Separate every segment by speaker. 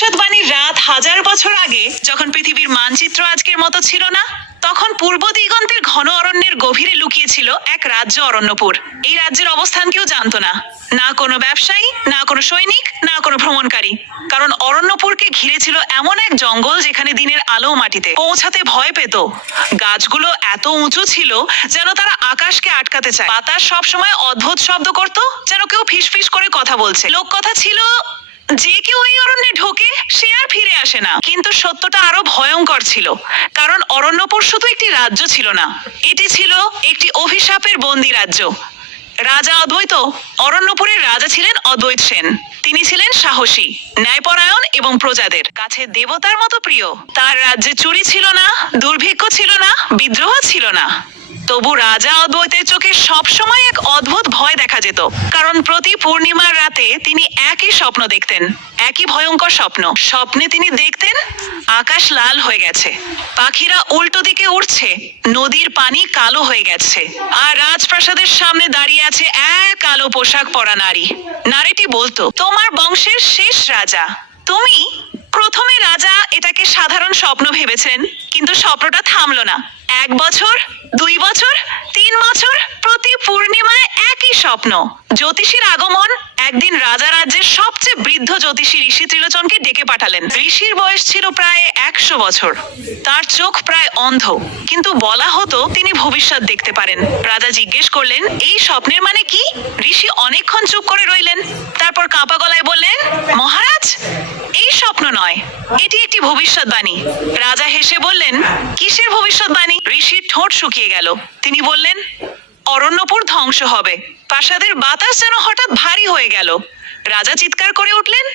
Speaker 1: ভবিষ্যৎবাণীর রাত হাজার বছর আগে যখন পৃথিবীর মানচিত্র আজকের মতো ছিল না, তখন পূর্ব দিগন্তের ঘন অরণ্যের গভীরে লুকিয়ে ছিল এক রাজ্য অরণ্যপুর। এই রাজ্যের অবস্থান কেউ জানতো না। না কোনো ব্যবসায়ী, না কোনো সৈনিক, না কোনো ভ্রমণকারী। কারণ অরণ্যপুরকে ঘিরে ছিল এমন এক জঙ্গল যেখানে দিনের আলো মাটিতে পৌঁছাতে ভয় পেত। গাছগুলো এত উঁচু ছিল যেন তারা আকাশকে আটকাতে চায়। বাতাস সবসময় অদ্ভুত শব্দ করত, যেন কেউ ফিসফিস করে কথা বলছে। লোক কথা ছিল যে কেউ এই অরণ্যে ঢোকে, সে আর ফিরে আসে না। কিন্তু সত্যটা আরও ভয়ঙ্কর ছিল। কারণ অরণ্যপুর শুধু একটি রাজ্য ছিল না, এটি ছিল একটি অভিশাপের বন্দি রাজ্য। রাজা অদ্বৈত অরণ্যপুরের রাজা ছিলেন অদ্বৈত সেন। তিনি ছিলেন সাহসী, ন্যায়পরায়ণ এবং প্রজাদের। কাছে দেবতার মতো প্রিয়। তার রাজ্যে চুরি ছিল না, দুর্ভিক্ষ ছিল না, বিদ্রোহ ছিল না। তবু রাজা অদ্বৈতের চোখে সবসময় এক অদ্ভুত ভয় দেখা যেত, কারণ প্রতি পূর্ণিমার রাতে তিনি একই স্বপ্ন দেখতেন, একই ভয়ঙ্কর স্বপ্ন। স্বপ্নে তিনি দেখতেন, আকাশ লাল হয়ে গেছে, পাখিরা উল্টো দিকে উড়ছে, নদীর পানি কালো হয়ে গেছে, আর রাজপ্রাসাদের সামনে দাঁড়িয়ে আছে এক কালো পোশাক পরা নারী। নারীটি বলতো, তোমার বংশের শেষ রাজা। তুমি প্রথমে রাজা এটাকে সাধারণ স্বপ্ন ভেবেছেন, কিন্তু স্বপ্নটা থামলো না। এক বছর, দুই বছর, তিন বছর, প্রতি পূর্ণিমায় একই স্বপ্ন। জ্যোতিষীর আগমন, একদিন রাজা রাজ্যের সবচেয়ে বৃদ্ধ জ্যোতিষী ঋষি ত্রিলোচনকে ডেকে পাঠালেন। ঋষির বয়স ছিল প্রায় একশো বছর। তার চোখ প্রায় অন্ধ, কিন্তু বলা হতো তিনি ভবিষ্যৎ দেখতে পারেন। রাজা জিজ্ঞেস করলেন, এই স্বপ্নের মানে কি? ঋষি অনেকক্ষণ চুপ করে রইলেন। তারপর কাঁপা গলায় বললেন নয়। এটি একটি ভবিষ্যৎবাণী। রাজা হেসে বললেন, কিসের ভবিষ্যৎবাণী? ঋষির ঠোঁট শুকিয়ে গেল। তিনি বললেন, অরণ্যপুর ধ্বংস হবে। প্রাসাদের বাতাস যেন হঠাৎ ভারী হয়ে গেল। রাজা চিৎকার করে উঠলেন,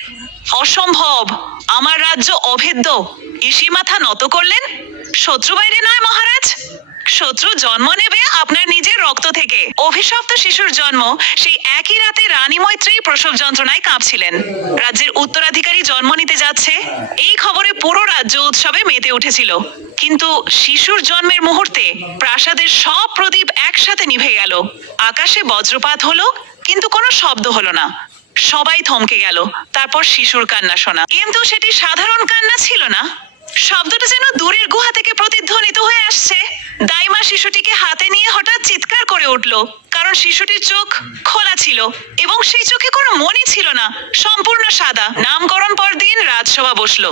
Speaker 1: অসম্ভব! আমার রাজ্য অভেদ্য। ঋষি মাথা নত করলেন শত্রু বাইরে নয়, মহারাজ। শত্রু জন্ম নেবে আপনার নিজের রক্ত থেকে। অভিশপ্ত শিশুর জন্ম, সেই একই রাতে রানী মৈত্রী প্রসব যন্ত্রণায় কাঁপছিলেন। রাজ্যের উত্তরাধিকারী জন্ম নিতে যাচ্ছে। এই খবরে পুরো রাজ্য উৎসবে মেতে উঠেছিল। কিন্তু শিশুর জন্মের মুহূর্তে প্রাসাদের সব প্রদীপ একসাথে নিভে গেল। আকাশে বজ্রপাত হলো, কিন্তু কোনো শব্দ হলো না। সবাই থমকে গেল, তারপর শিশুর কান্না শোনা। কিন্তু সেটি সাধারণ কান্না ছিল না। শব্দটা যেন দূরের গুহা থেকে দাইমা শিশুটিকে হাতে নিয়ে হঠাৎ চিৎকার করে উঠল। কারণ শিশুটির চোখ খোলা ছিল এবং সেই চোখে কোনো মনি ছিল না, সম্পূর্ণ সাদা। নামকরণ পর দিন রাজসভা বসল।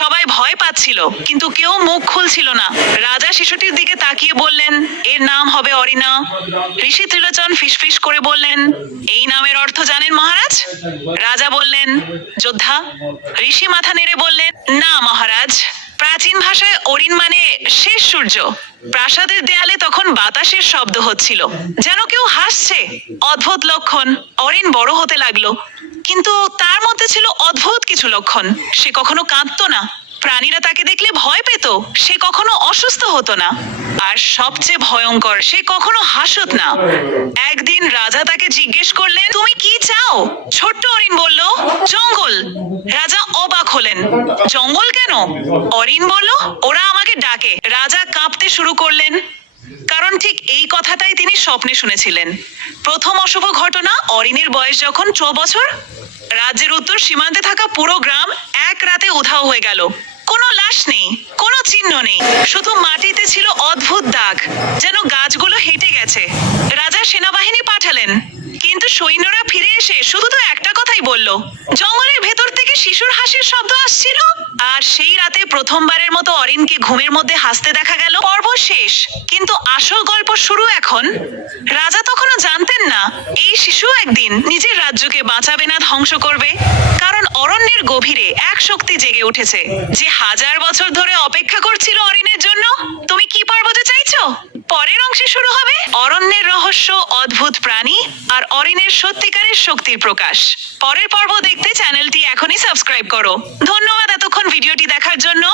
Speaker 1: সবাই ভয় পাচ্ছিল, কিন্তু কেউ মুখ খুলছিল না। রাজা শিশুটির দিকে তাকিয়ে বললেন, এর নাম হবে অরিনা। ঋষি ত্রিলোচন ফিসফিস করে বললেন, এই নামের অর্থ জানেন মহারাজ? রাজা বললেন, যোদ্ধা। ঋষি মাথা নেড়ে বললেন, না মহারাজ। প্রাচীন ভাষায় অরিন মানে শেষ সূর্য। প্রাসাদের দেয়ালে তখন বাতাসের শব্দ হচ্ছিল। যেন কেউ হাসছে। অদ্ভুত লক্ষণ। অরিন বড় হতে লাগল। কিন্তু তার মধ্যে ছিল অদ্ভুত কিছু লক্ষণ। সে কখনো কাঁদতো না। প্রাণীরা তাকে দেখলে ভয় পেত। সে কখনো অসুস্থ হতো না। আর সবচেয়ে ভয়ঙ্কর, সে কখনো হাসত না। একদিন রাজা তাকে জিজ্ঞেস করলেন, তুমি কি চাও? ছোট্ট অরিন বলল, জঙ্গল। রাজা অবাক হলেন জঙ্গল কেন? অরিন বলল, ওরা আমাকে ডাকে। রাজা কাঁপতে শুরু করলেন। কারণ ঠিক এই কথাটাই তিনি স্বপ্নে শুনেছিলেন। প্রথম অশুভ ঘটনা অরিনের বয়স যখন ছ বছর, রাজ্যের উত্তর সীমান্তে থাকা পুরো গ্রাম এক রাতে উধাও হয়ে গেল। কোনো লাশ নেই, কোনো চিহ্ন নেই। শুধু মাটিতে ছিল অদ্ভুত দাগ, যেন গাছগুলো হেঁটে গেছে। রাজা সেনাবাহিনী পাঠালেন, কিন্তু সৈন্যরা ফিরে এসে শুধু তো একটা কথাই বলল, জঙ্গলের ভেতর থেকে শিশুর হাসির শব্দ আসছিল, আর সেই রাতে প্রথমবারের মতো অরিনকে ঘুমের মধ্যে হাসতে দেখা গেল। পর্ব শেষ, কিন্তু আসল গল্প শুরু এখন। রাজা তখনও জানতেন না, এই শিশু একদিন নিজের রাজ্যকে বাঁচাবে না, ধ্বংস করবে। কারণ অরণ্যের গভীরে এক শক্তি জেগে উঠেছে, যে হাজার বছর ধরে অপেক্ষা করছিল অরিনের জন্য। তুমি কি পর্বতে চাইছো? পরের অংশে শুরু হবে অরণ্যের রহস্য, অদ্ভুত প্রাণী আর অরিনের সত্যিকারের শক্তির প্রকাশ। পরের পর্ব দেখতে চ্যানেলটি এখনই সাবস্ক্রাইব করো। ধন্যবাদ এতক্ষণ ভিডিওটি দেখার জন্য।